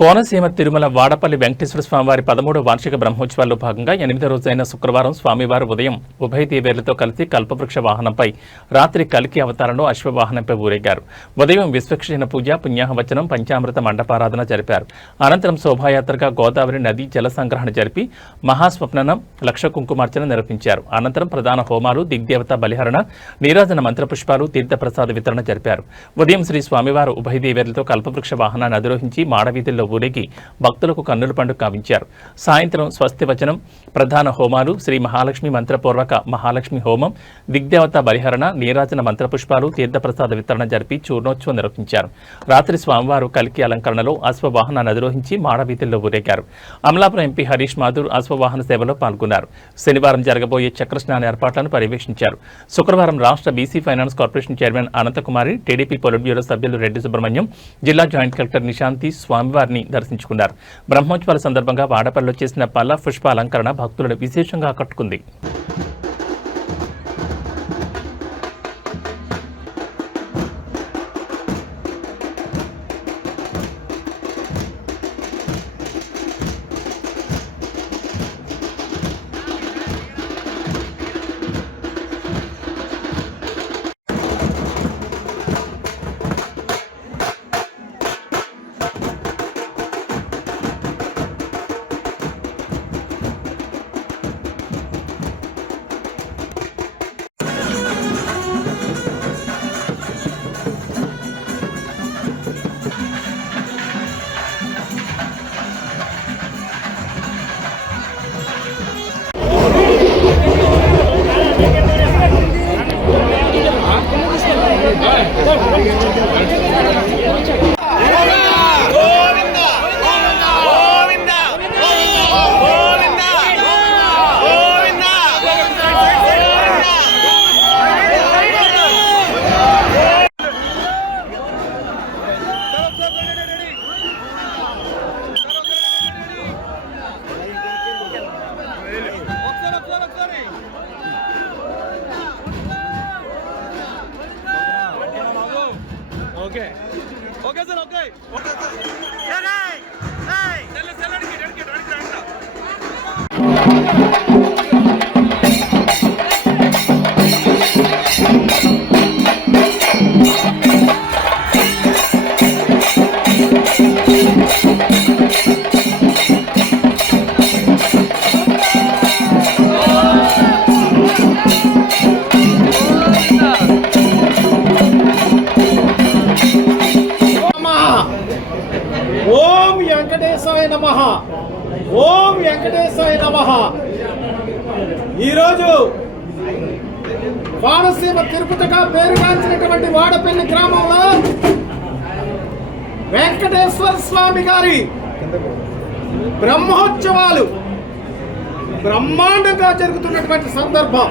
కోనసీమ తిరుమల వాడపల్లి వెంకటేశ్వర స్వామివారి పదమూడు వార్షిక బ్రహ్మోత్సవాల్లో భాగంగా ఎనిమిదో రోజైన శుక్రవారం స్వామివారు ఉదయం ఉభయ దేవేర్లతో కలిసి కల్పవృక్ష వాహనంపై రాత్రి కలికి అవతారంలో అశ్వవాహనంపై ఊరేగారు. ఉదయం విశ్వక్షణ పూజ పుణ్యాహవచనం పంచామృత మండపారాధన జరిపారు. అనంతరం శోభాయాత్రగా గోదావరి నది జల సంగ్రహణ జరిపి మహాస్వప్ననం లక్ష కుంకుమార్చన నిర్వహించారు. అనంతరం ప్రధాన హోమాలు దిగ్దేవత బలిహరణ నీరాజన మంత్రపుష్పాలు తీర్థప్రసాద వితరణ జరిపారు. ఉదయం శ్రీ స్వామివారు ఉభయ దేవేర్లతో కల్పవృక్ష వాహనాన్ని అధిరోహించి మాడవీధుల్లో ఊరేగి భక్తులకు కన్నుల పండుగ కావించారు. సాయంత్రం స్వస్తి వచనం ప్రధాన హోమాలు శ్రీ మహాలక్ష్మి మంత్రపూర్వక మహాలక్ష్మి హోమం దిగ్దేవత బలిహరణ నీరాజన మంత్రపుష్పాలు తీర్థప్రసాద వితరణ జరిపి చూర్ణోత్సవం నిర్వహించారు. రాత్రి స్వామివారు కలికి అలంకరణలో అశ్వవాహనాన్ని అధిరోహించి మాడవీధుల్లో ఊరేగారు. అమలాపురం ఎంపీ హరీష్ మాధుర్ అశ్వవాహన సేవలో పాల్గొన్నారు. శనివారం జరగబోయే చక్రస్నాన ఏర్పాట్లను పర్యవేక్షించారు. శుక్రవారం రాష్ట్ర BC finance corporation chairman Anantakumari TDP politburo సభ్యులు రెడ్డి సుబ్రహ్మణ్యం జిల్లా జాయింట్ కలెక్టర్ నిశాంతి స్వామివారిని దర్శించుకున్నారు. బ్రహ్మోత్సవాల సందర్భంగా వాడపల్లిలో చేసిన పల్ల పుష్ప అలంకరణ భక్తులను విశేషంగా ఆకట్టుకుంది. Okay. Okay sir okay. Okay sir. నమ. ఓం వెంకటేశాయ నమ. ఈరోజు కోనసీమ తిరుపతిగా పేరుగాంచినటువంటి వాడపల్లి గ్రామంలో వెంకటేశ్వర స్వామి గారి బ్రహ్మోత్సవాలు బ్రహ్మాండంగా జరుగుతున్నటువంటి సందర్భం.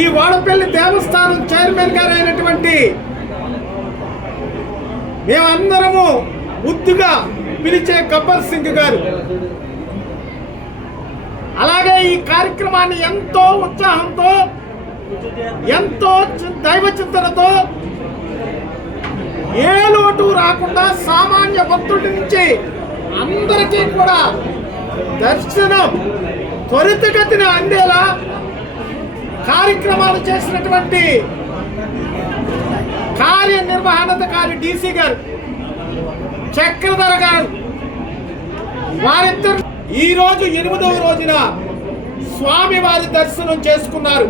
ఈ వాడపల్లి దేవస్థానం చైర్మన్ గారు అయినటువంటి మేమందరము ముద్దుగా పిలిచే గబ్బర్ సింగ్ గారు. అలాగే ఈ కార్యక్రమాన్ని ఎంతో ఉత్సాహంతో ఎంతో దైవ చింతనతో ఏ లోటు రాకుండా సామాన్య భక్తుడి నుంచి అందరికీ కూడా దర్శనం త్వరితగతిన అందేలా కార్యక్రమాలు చేసినటువంటి కార్యనిర్వహణాధికారి డీసీ గారు. చక్రధర గారు. వారిద్దరు ఈ రోజు ఎనిమిదవ రోజున స్వామివారి దర్శనం చేసుకున్నారు.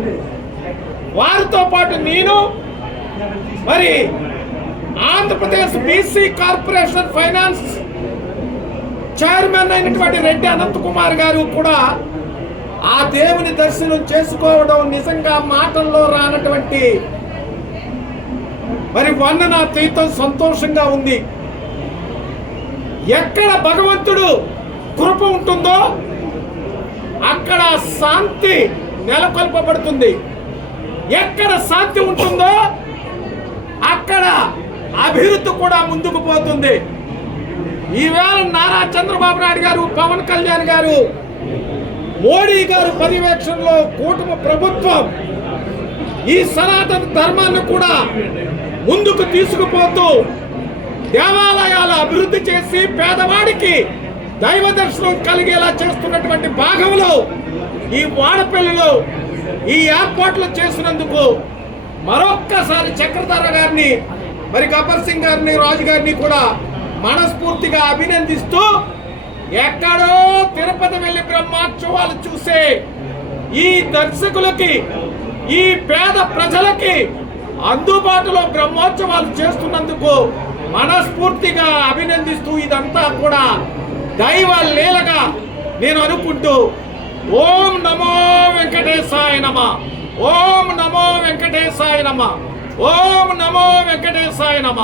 వారితో పాటు నేను మరి Andhra Pradesh BC corporation finance chairman అయినటువంటి రెడ్డి అనంత్ కుమార్ గారు కూడా ఆ దేవుని దర్శనం చేసుకోవడం నిజంగా మాటల్లో రానటువంటి మరి మొన్న నా జీవితం సంతోషంగా ఉంది. ఎక్కడ భగవంతుడు కృప ఉంటుందో అక్కడ శాంతి నెలకొల్పబడుతుంది. ఎక్కడ శాంతి ఉంటుందో అక్కడ అభివృద్ధి కూడా ముందుకు పోతుంది. ఈవేళ నారా చంద్రబాబు నాయుడు గారు పవన్ కళ్యాణ్ గారు మోడీ గారు పర్యవేక్షణలో కూటమి ప్రభుత్వం ఈ సనాతన ధర్మాన్ని కూడా ముందుకు తీసుకుపోతూ దేవాలయాలు అభివృద్ధి చేసి పేదవాడికి దైవ దర్శనం కలిగేలా చేస్తున్నటువంటి భాగంలో ఈ వాడపల్లిలో ఈ ఏర్పాట్లు చేసినందుకు మరొక్కసారి చక్రధర గారిని మరి గబ్బర్ సింగ్ గారిని రాజు గారిని కూడా మనస్ఫూర్తిగా అభినందిస్తూ ఎక్కడో తిరుపతి వెళ్ళి బ్రహ్మోత్సవాలు చూసే ఈ దర్శకులకి ఈ పేద ప్రజలకి అందుబాటులో బ్రహ్మోత్సవాలు చేస్తున్నందుకు మనస్ఫూర్తిగా అభినందిస్తూ ఇదంతా కూడా దైవ లీలగా నేను అనుకుంటూ ఓం నమో వెంకటేశాయ నమ. ఓం నమో వెంకటేశాయ నమ. ఓం నమో వెంకటేశాయ నమ.